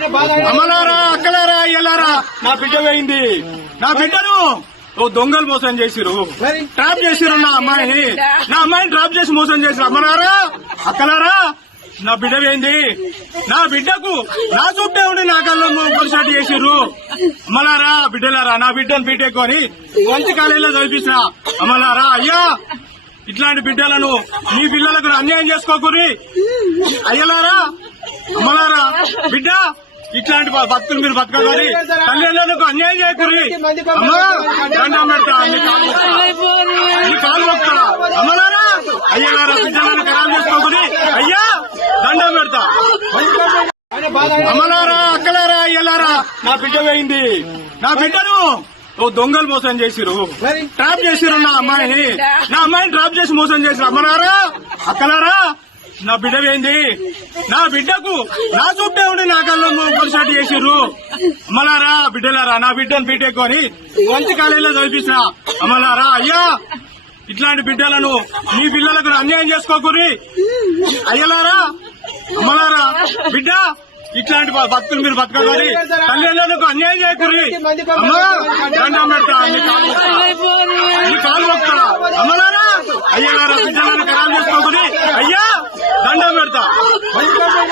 అమ్మలారా అక్కలారా అయ్యలారా. నా బిడ్డ పోయింది. నా బిడ్డను ఓ దొంగలు మోసం చేసిరు ట్రాప్ చేసిరు నా అమ్మాయిని. నా అమ్మాయిని ట్రాప్ చేసి మోసం చేసిరు అమ్మలారా అక్కలారా. నా బిడ్డ పోయింది. నా బిడ్డకు నా చుట్టే ఉండి నా కళ్ళు పొడిచాటు చేసిర్రు. అమ్మలారా బిడ్డలారా నా బిడ్డను బీటెక్ అని మంచి కాలేజీలో చదివించిన అమ్మలారా అయ్యా ఇట్లాంటి బిడ్డలను మీ పిల్లలకు అన్యాయం చేసుకోకూరి అయ్యలారా అమ్మలారా బిడ్డ ఇట్లాంటి బతుకులు మీరు బతకగలి తల్లిదండ్రులకు అన్యాయం చేయకూరి నీ కాలు మొక్కుతా. అమ్మలారా అయ్యలారా బిడ్డలను ఖరాబ్ చేసుకోకూరి అయ్యా దండం పెడతా. అమ్మలారా అక్కలారా అయ్యలారా నా బిడ్డ పోయింది. నా బిడ్డను ఓ దొంగలు మోసం చేసిరు ట్రాప్ చేసిరు నా అమ్మాయిని. నా అమ్మాయిని ట్రాప్ చేసి మోసం చేసిరు అమ్మలారా అక్కలారా నా బిడ్డ ఏంది? నా బిడ్డకు నా చుట్టే ఉండి నా కళ్ళు పొడిచాటు చేసిర్రు. అమ్మలారా బిడ్డలారా నా బిడ్డను బీటెక్ మంచి కాలేజీలో చదివించిన అమ్మలారా అయ్యా ఇట్లాంటి బిడ్డలను మీ పిల్లలకు అన్యాయం చేసుకోకూరి అయ్యలారా అమ్మలారా బిడ్డ ఇట్లాంటి బ- బతుకులు మీరు బతకాలి తల్లిదండ్రులకు అన్యాయం చేయకూరి అమ్మా